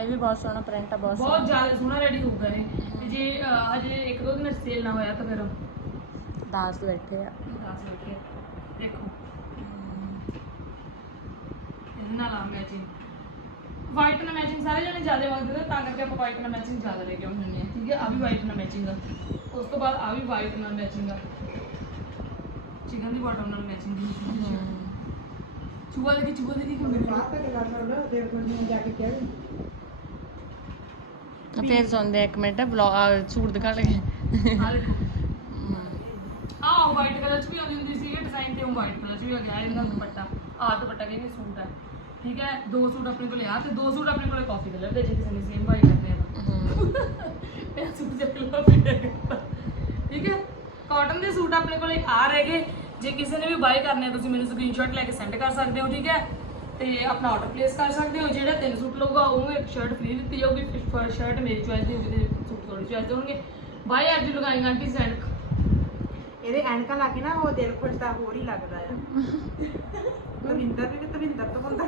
B: ਇਹ ਵੀ ਬਹੁਤ ਸੋਹਣਾ ਪ੍ਰਿੰਟ ਆ ਬਹੁਤ
A: ਬਹੁਤ ਜ਼ਿਆਦਾ ਸੋਹਣਾ ਰੈਡੀ ਹੋਊਗਾ ਇਹ। ਤੇ ਜੇ ਅਹ, ਹਜੇ ਇੱਕ ਦੋ ਦਿਨ ਸੇਲ ਨਾ ਹੋਇਆ ਤਾਂ ਫਿਰ
B: ਦਾਸ ਬੈਠੇ ਆ।
A: ਦੱਸ ਰੱਖਿਆ ਦੇਖੋ। ਇਹਦੇ ਨਾਲ ਆ ਮੈਚਿੰਗ ਵਾਈਟ ਨਾਲ ਮੈਚਿੰਗ ਸਾਰੇ ਜਣੇ ਜ਼ਿਆਦਾ ਮੰਗਦੇ ਨੇ ਤਾਂ ਕਰਕੇ ਆਪਾਂ ਵਾਈਟ ਨਾਲ ਮੈਚਿੰਗ ਜ਼ਿਆਦਾ ਲੈ ਕੇ ਆਉਂਦੇ ਹੁੰਦੇ ਆ ਠੀਕ ਹੈ? ਆ ਵੀ ਵਾਈਟ ਨਾਲ ਮੈਚਿੰਗ ਆ। ਉਸ ਤੋਂ ਬਾਅਦ ਆ ਵੀ ਵਾਈਟ ਨਾਲ ਮੈਚਿੰਗ ਆ। ਚਿਕਨ ਦੀ ਬਾਟਮ ਨਾਲ ਮੈਚਿੰਗ ਦੀ ਚੂਹਾ ਦੇ ਚੂਹਾ ਦੇ ਕੀ ਹੁੰਦੇ
B: ਆ ਫੇਰ ਸੁਣਦੇ ਆ ਇੱਕ ਮਿੰਟ ਵਲੌਗ ਸੂਟ ਦਿਖਾ ਲਗੇ
A: ਆ ਦੇਖੋ। ਆ ਵਾਈਟ ਕਲਰ ਚ ਵੀ ਆਉਂਦੀ ਹੁੰਦੀ ਸੀ ਡਿਜ਼ਾਈਨ ਤੇ ਉਹ ਵਾਈਟ ਕਲਰ ਚ ਵੀ ਆ ਗਿਆ ਇਹਦਾ ਦੁਪੱਟਾ। ਆ ਦੁਪੱਟਾ ਕਹਿੰਦੇ ਸੂਟ ਹੈ ਠੀਕ ਹੈ ਦੋ ਸੂਟ ਆਪਣੇ ਕੋਲੇ ਆ ਤੇ ਦੋ ਸੂਟ ਆਪਣੇ ਕੋਲੇ ਕਾਫੀ ਕਲਰ ਦੇ ਜੇ ਕਿਸੇ ਨੇ ਸੇਮ ਬਾਈ ਕਰਨੇ ਆ ਤਾਂ। ਇਹ ਸੂਟ ਚੱਕ ਲਓ ਫਿਰ। ਠੀਕ ਹੈ ਕਾਟਨ ਦੇ ਸੂਟ ਆਪਣੇ ਕੋਲੇ ਆ ਰਹੇਗੇ ਜੇ ਕਿਸੇ ਨੇ ਵੀ ਬਾਈ ਕਰਨੇ ਆ ਤੁਸੀਂ ਮੈਨੂੰ ਸਕਰੀਨਸ਼ਾਟ ਲੈ ਕੇ ਸੈਂਡ ਕਰ ਸਕਦੇ ਹੋ ਠੀਕ ਹੈ? ਤੇ ਆਪਣਾ ਆਰਡਰ ਪਲੇਸ ਕਰ ਸਕਦੇ ਹੋ ਜਿਹੜਾ ਤਿੰਨ ਸੂਟ ਲਊਗਾ ਉਹਨੂੰ ਇੱਕ ਸ਼ਰਟ ਫ੍ਰੀ ਦਿੱਤੀ ਜਾਊਗੀ ਫਿਰ ਸ਼ਰਟ ਮੇਰੀ ਚੁਆਇਸ ਦੀ ਹੋਊਗੀ ਤੇ ਸੂਟ ਤੁਹਾਡੀ ਚੁਆਇਸ ਦੇ ਹੋਣਗੇ। ਬਾਈ ਅੱਜ ਲਗਾਈ ਆਂਟੀ ਸੈਂਡ
E: ਇਹਦੇ ਐਨਕਾਂ ਲਾ ਕੇ ਨਾ ਉਹ ਦਿਲ ਖੁਸ਼ ਤਾਂ ਹੋਰ ਹੀ ਲੱਗਦਾ ਆ। ਤਵਿੰਦਰ ਵੀ ਤਵਿੰਦਰ ਤੋਂ ਬੰਦਾ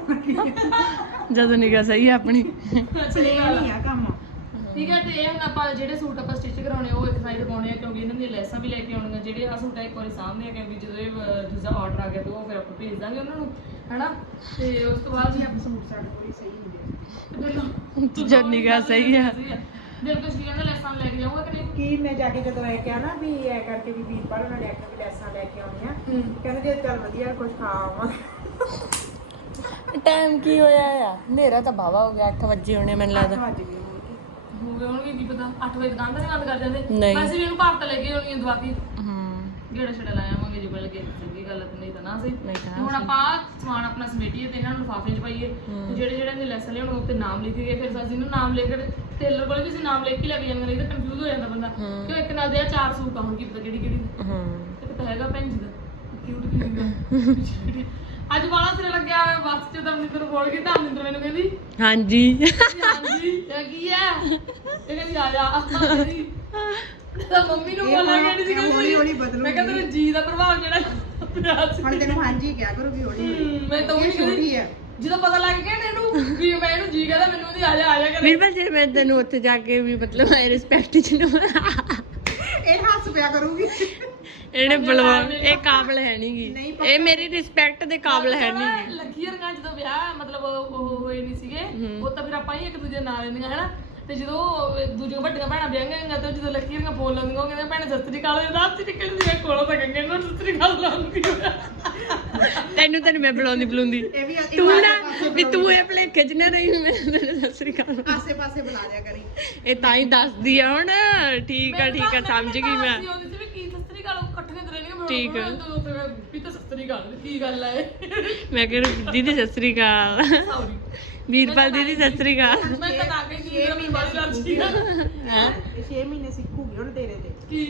B: ਜਦੋਂ ਨਿਗਾ ਸਹੀ ਆਪਣੀ।
E: ਪਲੇਨ ਹੀ ਆ ਕੰਮ।
A: ਠੀਕ ਹੈ ਤੇ ਇਹ ਹੁਣ ਆਪਾਂ ਜਿਹੜੇ ਸੂਟ ਆਪਾਂ ਸਟਿਚ ਕਰਾਉਣੇ ਉਹ ਇੱਕ ਸਾਈਡ ਪਾਉਣੇ ਆ ਕਿਉਂਕਿ ਇਹਨਾਂ ਦੀਆਂ ਲੈਸਾਂ ਵੀ ਲੈ ਕੇ ਆਉਣੀਆਂ ਜਿਹੜੇ ਆ ਸੂਟ ਆ ਇੱਕ ਵਾਰੀ ਸਾਹਮਣੇ ਆ ਕਿਉਂਕਿ ਜਦੋਂ ਇਹ ਅਹ, ਦੂਜਾ ਆਰਡਰ ਆ ਗਿਆ ਤਾਂ ਉਹ ਫਿਰ ਆਪਾਂ ਭੇਜ ਦਾਂਗੇ ਉਹਨਾਂ ਨੂੰ ਹਨਾ? ਤੇ ਉਸ ਤੋਂ ਬਾਅਦ
E: ਆਪਣੇ ਸੂਟ ਸਾਡੇ ਕੋਲ ਹੀ ਸਹੀ ਹੁੰਦੇ ਆ।
A: ਦੇਖੋ
B: ਜਦ ਨਿਗਾਹ ਸਹੀ ਆ।
A: ਕੁਛ ਕੀ ਕਹਿੰਦਾ ਲੈਸਾਂ ਲੈ ਕੇ ਜਾਊਗਾ ਕਿ ਨਹੀਂ।
E: ਕੀ ਮੈਂ ਜਾ ਕੇ ਜਦੋਂ ਇਹ ਕਿਹਾ ਨਾ ਵੀ ਐ ਕਰਕੇ ਵੀ ਵੀਰਪਾਲ ਉਹਨਾਂ ਨੇ ਆਖਿਆ ਵੀ ਲੈਸਾਂ ਲੈ ਕੇ ਆਉਣੀਆਂ
A: ਹੂੰ।
E: ਕਹਿੰਦੇ ਜੇ ਚੱਲ ਵਧੀਆ ਕੁਝ ਖਾ ਆਵਾਂ।
B: ਟਾਈਮ ਕੀ ਹੋਇਆ ਆ? ਹਨੇਰਾ ਤਾਂ ਬਾਵਾ ਹੋ ਗਿਆ 8 ਵਜੇ ਹੋਣੇ ਮੈਨੂੰ ਲੱਗਦਾ।
E: ਹੋਣ ਕੇ।
A: ਹੋ ਗਏ ਹੋਣਗੇ ਕੀ ਪਤਾ 8 ਵਜੇ ਦੁਕਾਨ ਤਾਂ ਨਹੀਂ ਬੰਦ ਕਰ ਜਾਂਦੇ।
B: ਨਹੀਂ।
A: ਵੈਸੇ ਵੀ ਇਹਨੂੰ ਭਾਰਤ ਤਾਂ ਲੈ ਕੇ ਆਉਣੀ ਦਵਾ ਕੇ
B: ਹੂੰ।
A: ਗੇੜਾ ਛੜਾ ਲਾਇਆ ਆਵਾਂਗੇ ਜੇ ਮਿਲ ਗਏ ਚੰਗੀ ਗੱਲ ਤੇ ਨਹੀਂ ਤਾਂ ਨਾ ਸਹੀ।
B: ਨਹੀਂ ਤਾਂ
A: ਤੇ ਹੁਣ ਆਪਾਂ ਆਹ ਸਮਾਨ ਆਪਣਾ ਸਮੇਟੀਏ ਤੇ ਇਹਨਾਂ ਨੂੰ ਲਿਫਾਫੇ 'ਚ ਪਾਈਏ। ਤੇ ਜਿਹੜੇ ਜਿਹੜੇ ਦੇ ਲੈਸਨ ਲਿਆਉਣ ਉੱਤੇ ਨਾਮ ਲਿਖ ਕੇ ਫਿਰ ਅਸੀਂ ਇਹਨੂੰ ਨਾਮ ਲਿਖ ਕੇ ਟੇਲਰ ਕੋਲ ਵੀ ਅਸੀਂ ਨਾਮ ਲਿਖ ਕੇ ਲੈ ਕੇ ਜਾਂਦੇ ਨਹੀਂ ਤਾਂ ਕਨਫਿਊਜ਼ ਹੋ ਜਾਂਦਾ ਬੰਦਾ। ਕਿਉਂ ਇੱਕ ਨਾਲ ਦੇ ਆ ਚਾਰ ਸੂਟ ਆ ਹੁਣ ਕੀ ਪਤਾ ਕਿਹੜੀ ਕਿਹੜੀ।
B: ਹੂੰ।
A: ਇੱਕ ਤਾਂ ਹੈਗਾ ਭੈਣ ਜੀ ਦਾ ਕਿਊਟ ਕਿਊਟ ਅੱਜ ਵਾਲਾ ਸਿਰ ਲੱਗਿਆ ਹੋਇਆ ਬੱਸ 'ਚ ਤਾਂ ਮੈਨੂੰ ਬੋਲ ਕੇ ਤਾਂ ਮੈਨੂੰ ਮੈਨੂੰ ਕਹਿੰਦੀ
B: ਹਾਂਜੀ।
A: ਹਾਂਜੀ ਇਹ ਕੀ ਹੈ? ਇਹ ਕਹਿੰਦੀ ਆ ਜਾ। ਕਹਿੰਦੀ ਤਾਂ ਮੰਮੀ ਨੂੰ
E: ਇਹ
A: ਬੋਲਾਂ
E: ਹੁਣ-
A: ਕਿ ਸੀ
E: ਇਹ ਹੌਲੀ ਹੌਲੀ ਬਦਲੂਗੀ।
A: ਮੈਂ ਕਹਿੰਦਾ ਤੇਰੇ ਜੀ ਦਾ ਪ੍ਰਭਾਵ ਜਿਹੜਾ ਪਿਆ ਸੀ
E: ਹੁਣ ਤੈਨੂੰ ਹਾਂਜੀ ਕਿਹਾ ਕਰੂਗੀ ਹੌਲੀ ਹੌਲੀ
A: ਹਮ, ਮੈਂ ਤਾਂ ਉਹੀ
E: ਇਹ ਛੋਟੀ
A: ਕਹਿੰਦੀ
E: ਆ
A: ਜਦੋਂ ਪਤਾ ਲੱਗ ਗਿਆ ਨਾ ਇਹਨੂੰ ਵੀ ਮੈਂ ਇਹਨੂੰ ਜੀ ਕਹਦਾ ਮੈਨੂੰ ਉਹਦੀ ਆ ਜਾ ਆ ਜਾ ਕਰੇ।
B: ਵੀਰਪਾਲ ਜੇ ਮੈਂ ਤੈਨੂੰ ਉੱਥੇ ਜਾ ਕੇ ਵੀ ਮਤਲਬ ਆਈ ਰਿਸਪੈਕਟ ਚ ਨੂੰ
E: ਪਿਆ ਕਰੂਗੀ।
B: ਇਹਨੇ ਬਲਵਾਨ ਇਹ ਕਾਬਲ ਹੈ ਨਹੀਂਗੀ ਇਹ ਮੇਰੀ ਰਿਸਪੈਕਟ ਦੇ ਕਾਬਲ ਹੈ ਨਹੀਂ
A: ਲੱਖੀ ਵਰਗਾ ਜਦੋਂ ਵਿਆਹ ਮਤਲਬ ਉਹ ਹੋਏ ਨਹੀਂ ਸੀਗੇ ਉਹ ਤਾਂ ਫਿਰ ਆਪਾਂ ਹੀ ਇੱਕ ਦੂਜੇ ਨਾਲ ਰਹਿੰਦੀਆਂ ਹਨਾ? ਤੇ ਜਦੋਂ ਦੂਜੀਆਂ ਵੱਡੀਆਂ ਭੈਣਾਂ ਵਿਆਹੀਆਂ ਤਾਂ ਜਦੋਂ ਲੱਖੀ ਵਰਗਾ ਫੋਨ ਲਾਉਂਦੀਆਂ ਉਹ ਕਹਿੰਦੇ ਭੈਣੇ ਸਤਿ ਸ੍ਰੀ ਅਕਾਲ। ਜਦੋਂ ਆਪ ਨਿਕਲਦੀ ਹੈ ਕੋਲੋਂ ਤਾਂ ਕੰਗੇ ਨੂੰ ਸਤਿ ਸ੍ਰੀ ਅਕਾਲ ਲਾਉਂਦੀ
B: ਤੈਨੂੰ ਤੈਨੂੰ ਮੈਂ ਬੁਲਾਉਂਦੀ ਬੁਲਾਉਂਦੀ। ਤੂੰ ਨਾ ਵੀ ਤੂੰ ਇਹ ਭਲੇਖੇ ਚ ਨਾ ਰਹੀ ਮੈਂ ਤੈਨੂੰ ਸਤਿ ਸ੍ਰੀ ਅਕਾਲ।
E: ਆਸੇ ਪਾਸੇ ਬੁਲਾ ਦਿਆ ਕਰੀ।
B: ਇਹ ਤਾਂ ਹੀ ਦੱਸਦੀ ਆ ਹੁਣ। ਠੀਕ ਆ ਠੀਕ ਆ ਸਮਝ ਗਈ ਮੈਂ
A: ਸੀ ਉਹਦੀ ਸੀ ਵੀ ਕੀ ਸਤਿ ਸ੍ਰੀ ਅਕਾਲ ਉਹ ਤੇ
B: ਠੀਕ ਆ।
A: ਵੀ ਤਾਂ ਸਤਿ ਸ੍ਰੀ ਅਕਾਲ ਕੀ ਗੱਲ ਹੈ
B: ਮੈਂ ਕਿਹਾ ਦੀਦੀ ਸਤਿ ਸ੍ਰੀ ਅਕਾਲ।
A: ਸੌਰੀ
B: ਵੀਰਪਾਲ ਦੀਦੀ ਸਤਿ ਸ੍ਰੀ ਅਕਾਲ।
A: ਮੈਂ ਤਾਂ ਨਾ ਕਹੀ ਸੀ ਮੇਰਾ ਬਾਲੀ ਲੱਗ ਸੀ
E: ਇਹ 6 ਮਹੀਨੇ ਸਿੱਖੂਗੀ ਹੁਣ ਤੇਰੇ ਤੇ।
A: ਕੀ?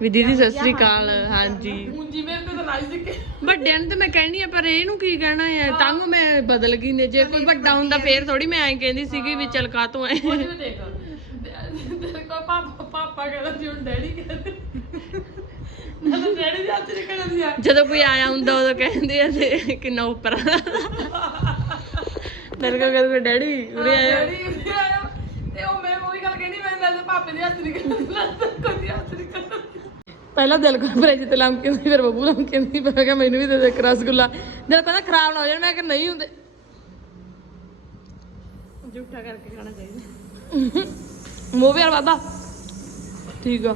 B: ਵੀ ਦੀਦੀ ਸਤਿ ਸ੍ਰੀ ਅਕਾਲ ਹਾਂਜੀ।
A: ਹੁਣ ਜੀ ਮੇਰੇ ਤੇ ਤਾਂ ਰਾਈ ਸੀ ਕਿ
B: ਵੱਡਿਆਂ ਨੂੰ ਤਾਂ ਮੈਂ ਕਹਿਣੀ ਆ ਪਰ ਇਹਨੂੰ ਕੀ ਕਹਿਣਾ ਹੈ। ਤੰਗ ਮੈਂ ਬਦਲ ਗਈ ਨੇ। ਜੇ ਕੋਈ ਵੱਡਾ ਹੁੰਦਾ ਫੇਰ ਥੋੜੀ ਮੈਂ ਐਂ ਕਹਿੰਦੀ ਸੀਗੀ ਵੀ ਚਲ ਕਾ ਤੂੰ ਐ
A: ਉਹ ਜਿਵੇਂ ਦੇਖ। ਤੇਰੇ ਕੋ ਪਾਪਾ ਪਾਪਾ ਕਹਿੰਦਾ ਜੀ ਹੁਣ ਡੈਡੀ ਕਹਿੰਦੇ। ਨਾ ਤਾਂ ਡੈਡੀ ਦੀ ਹੱਥ ਨਿਕਲਦੀ ਆ।
B: ਜਦੋਂ ਕੋਈ ਆਇਆ ਹੁੰਦਾ ਉਦੋਂ ਕਹਿੰਦੇ ਆ ਤੇ ਕਿੰਨਾ ਉੱਪਰ ਮੇਰੇ ਕੋਲ ਕਹਿੰਦੇ ਡੈਡੀ ਉਰੇ ਆਇਆ
A: ਡੈਡੀ ਉੱਥੇ ਆਇਆ ਤੇ ਉਹ ਮੈਂ ਉਹੀ ਗੱਲ ਕਹਿੰਦੀ ਮੈਂ ਨਾਲ ਪਾਪੇ ਦੇ ਹੱਥ ਨਾਲ ਤਾਂ ਕੋਈ ਹੱਥ ਨਿਕਲਦੀ ਪਹਿਲਾਂ ਦਿਲ ਕਰ ਫਰਿੱਜ ਤੇ ਲੰਮ ਕਹਿੰਦੀ ਫਿਰ ਬੱਬੂ ਲੰਮ ਕਹਿੰਦੀ ਮੈਂ ਕਿਹਾ ਮੈਨੂੰ ਵੀ ਦੇ ਦੇ ਰਸਗੁੱਲਾ। ਦਿਲ ਕਹਿੰਦਾ ਖਰਾਬ ਨਾ ਹੋ ਜਾਣ ਮੈਂ ਕਿਹਾ ਨਹੀਂ ਹੁੰਦੇ।
B: ਝੂਠਾ ਕਰਕੇ ਖਾਣਾ ਚਾਹੀਦਾ।
A: ਮੂੰਹ ਵੀ ਵਾਦਾ ਠੀਕ ਆ।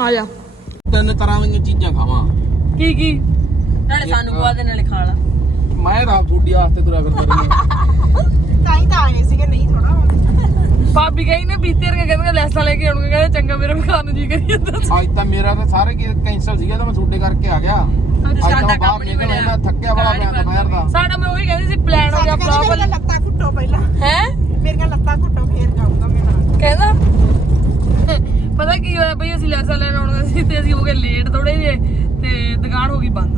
A: ਆ ਜਾ।
C: ਤਿੰਨ ਤਰ੍ਹਾਂ ਦੀਆਂ ਚੀਜ਼ਾਂ ਖਾਵਾਂ।
A: ਕੀ ਕੀ?
B: ਨਾਲੇ ਸਾਨੂੰ ਖਵਾ ਦੇ ਨਾਲੇ ਖਾ ਲਾ।
C: ਮੈਂ ਰਾਤ ਤੁਹਾਡੀ ਆਸਤੇ ਤੁਰਿਆ ਫਿਰਦਾ ਰਹੀ
E: ਤਾਂ ਹੀ ਤਾਂ ਆਏ ਸੀਗੇ ਨਹੀਂ ਥੋੜਾ
A: ਭਾਬੀ ਕਹੀ ਨੇ ਬੀਤੇ ਰੰਗ ਕਹਿੰਦੇ ਲੈਸਾਂ ਲੈ ਕੇ ਆਉਣਗੇ ਕਹਿੰਦੇ ਚੰਗਾ ਮੇਰਾ ਵੀ ਖਾਣ ਨੂੰ ਜੀ ਕਰੀ ਜਾਂਦਾ
C: ਅੱਜ ਤਾਂ ਮੇਰਾ ਤਾਂ ਸਾਰੇ ਕੈਂਸਲ ਸੀਗਾ ਤਾਂ ਮੈਂ ਤੁਹਾਡੇ ਕਰਕੇ ਆ ਗਿਆ। ਅੱਜ ਤਾਂ ਮੈਂ ਬਾਹਰ ਨਿਕਲਿਆ ਮੈਂ ਥੱਕਿਆ ਬੜਾ ਪਿਆ ਦੁਪਹਿਰ ਦਾ।
A: ਸਾਡਾ ਮੈਂ ਉਹੀ ਕਹਿੰਦੀ ਸੀ ਪਲਾਨ ਹੋ ਗਿਆ ਫਲॉप
E: ਮੇਰੀਆਂ ਲੱਤਾਂ ਘੁੱਟੋ ਪਹਿਲਾਂ।
A: ਹੈ?
E: ਮੇਰੀਆਂ ਲੱਤਾਂ ਘੁੱਟੋ ਫੇਰ ਜਾਊਗਾ ਮੈਂ ਨਾਲ।
A: ਕਹਿੰਦਾ? ਪਤਾ ਕੀ ਹੋਇਆ ਬਈ ਅਸੀਂ ਲੈਸਾਂ ਲੈਣ ਆਉਣਾ ਤੇ ਅਸੀਂ ਹੋ ਗਏ ਲੇਟ ਥੋੜੇ ਜਿਹੇ ਤੇ ਦੁਕਾਨ ਹੋ ਗਈ ਬੰਦ।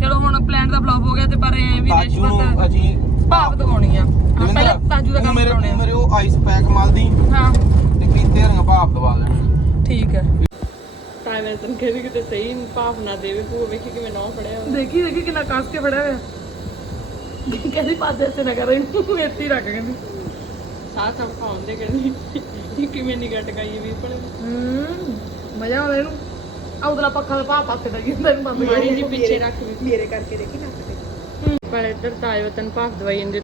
A: ਚਲੋ ਹੁਣ ਪਲਾਨ ਦਾ ਫਲॉप ਹੋ ਗਿਆ ਤੇ ਪਰ ਇਹ ਵੀ
C: ਤਾਜੂ ਨੂੰ
A: ਰਿਸ਼ਵਤ
C: ਅਜੀ
A: ਭਾਵ ਦਿਵਾਉਣੀ ਆ। ਹਾਂ, ਪਹਿਲਾਂ ਤਾਜੂ ਦਾ ਕੰਮ
C: ਮੇਰੇ
A: ਕਰਾਉਣੇ
C: ਮੇਰੇ ਉਹ ਆਈਸ ਪੈਕ ਮਲਦੀ
A: ਆ ਹਾਂ।
C: ਤੇ ਕੀਤੇ ਰੰਗ ਭਾਪ ਦਵਾ ਦੇਣੀ
A: ਠੀਕ ਹੈ।
B: ਤਾਂ ਮੈਂ ਤੈਨੂੰ ਕਹਿੰਦੀ ਕਿਤੇ ਸਹੀ ਭਾਵ ਨਾ ਦੇਵੇ ਭੂਆ ਵੇਖੀ ਕਿਵੇਂ ਨੌ ਫੜਿਆ ਹੋਇਆ।
A: ਦੇਖੀ ਦੇਖੀ ਕਿੰਨਾ ਕੱਸ ਕੇ ਫੜਿਆ ਹੋਇਆ। ਕਹਿੰਦੀ ਪਾਦੇ ਤੇ ਨਾ ਕਰ ਇਹਨੂੰ ਇੱਥੇ ਹੀ ਰੱਖ ਕਹਿੰਦੀ।
B: ਸਾਹ ਸਾਹ ਖਾਉਂਦੇ ਕਹਿੰਦੀ ਕਿਵੇਂ ਨਹੀਂ ਗੱਟ ਗਈ ਵੀ ਭਲੇ
A: ਹੂੰ ਮਜ਼ਾ ਆਉਂਦਾ ਇਹਨੂੰ। ਆ ਉਧਲਾ ਪੱਖਾ ਦਾ ਭਾਪ ਹੱਥ ਡਈ ਜਾਂਦਾ ਇਹਨੂੰ ਬੰਦ
B: ਮਾੜੀ ਜੀ ਪਿੱਛੇ ਰੱਖ ਵੀ।
E: ਮੇਰੇ ਕਰਕੇ ਦੇਖੀ ਨਾ ਕਿਤੇ
B: ਪਰ ਇੱਧਰ ਤਾਜ ਵਤਨ ਭਾਵ ਦਵਾਈ ਜਾਂਦੇ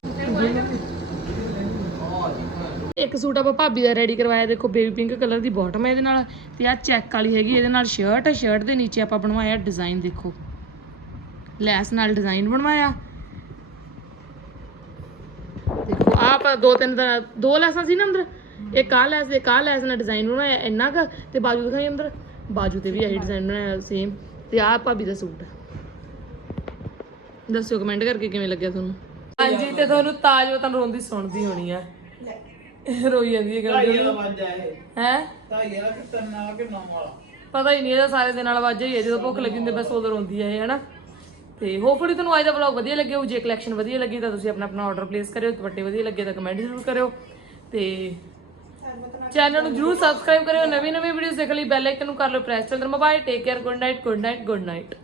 A: ਇੱਕ ਸੂਟ ਆਪਾਂ ਭਾਬੀ ਦਾ ਰੈਡੀ ਕਰਵਾਇਆ ਦੇਖੋ ਬੇਬੀ ਪਿੰਕ ਕਲਰ ਦੀ ਬਾਟਮ ਹੈ ਇਹਦੇ ਨਾਲ ਤੇ ਆ ਚੈੱਕ ਵਾਲੀ ਹੈਗੀ ਇਹਦੇ ਨਾਲ ਸ਼ਰਟ ਹੈ ਸ਼ਰਟ ਦੇ ਨੀਚੇ ਆਪਾਂ ਬਣਵਾਇਆ ਡਿਜ਼ਾਈਨ ਦੇਖੋ। ਲੈਸ ਨਾਲ ਡਿਜ਼ਾਈਨ ਬਣਵਾਇਆ। ਦੇਖੋ ਆਪਾਂ ਦੋ ਤਿੰਨ ਤਰ੍ਹਾਂ ਦੋ ਲੈਸਾਂ ਸੀ ਨਾ ਅੰਦਰ। ਇੱਕ ਆਹ ਲੈਸ ਇੱਕ ਆਹ ਲੈਸ ਨਾਲ ਡਿਜ਼ਾਈਨ ਬਣਾਇਆ ਇੰਨਾ ਕੁ ਤੇ ਬਾਜੂ ਦਿਖਾਈ ਅੰਦਰ। ਬਾਜੂ ਤੇ ਵੀ ਇਹੀ ਡਿਜ਼ਾਈਨ ਬਣਾਇਆ ਸੇਮ ਤੇ ਆਹ ਭਾਬੀ ਦਾ ਸੂਟ। ਦੱਸਿਓ ਕਮੈਂਟ ਕਰਕੇ ਕਿਵੇਂ ਲੱਗਿਆ ਤੁਹਾਨੂੰ? ਹਾਂਜੀ ਤੇ ਤੁਹਾਨੂੰ ਤਾਜ ਵਤਨ ਰੋਂਦੀ ਸੁਣਦੀ ਹੋਣੀ ਆ। ਰੋਈ ਜਾਂਦੀ ਹੈ ਗੱਲ। ਹੈ? ਪਤਾ ਹੀ ਨਹੀਂ ਇਹਦਾ ਸਾਰੇ ਦੇ ਨਾਲ ਵਾਜਾ ਹੀ ਹੈ ਜਦੋਂ ਭੁੱਖ ਲੱਗੀ ਹੁੰਦੀ ਬਸ ਉਦੋਂ ਰੋਂਦੀ ਹੈ ਇਹ ਹਨਾ? ਤੇ ਹੋਪਫੁਲੀ ਤੁਹਾਨੂੰ ਅੱਜ ਦਾ ਵਲੌਗ ਵਧੀਆ ਲੱਗਿਆ ਹੋਊ, ਜੇ ਕਲੈਕਸ਼ਨ ਵਧੀਆ ਲੱਗੀ ਤਾਂ ਤੁਸੀਂ ਆਪਣਾ ਆਪਣਾ ਆਰਡਰ ਪਲੇਸ ਕਰਿਓ, ਦੁਪੱਟੇ ਵਧੀਆ ਲੱਗੇ ਤਾਂ ਕਮੈਂਟ ਜ਼ਰੂਰ ਕਰਿਓ। ਤੇ ਚੈਨਲ ਨੂੰ ਜਰੂਰ ਸਬਸਕ੍ਰਾਈਬ ਕਰਿਓ ਨਵੀਂ ਨਵੀਂ ਵੀਡੀਓਜ਼ ਦੇਖਣ ਲਈ ਬੈਲ ਆਈਕਨ ਨੂੰ ਕਰ ਲਓ press Chandra mobile take care good night good night good night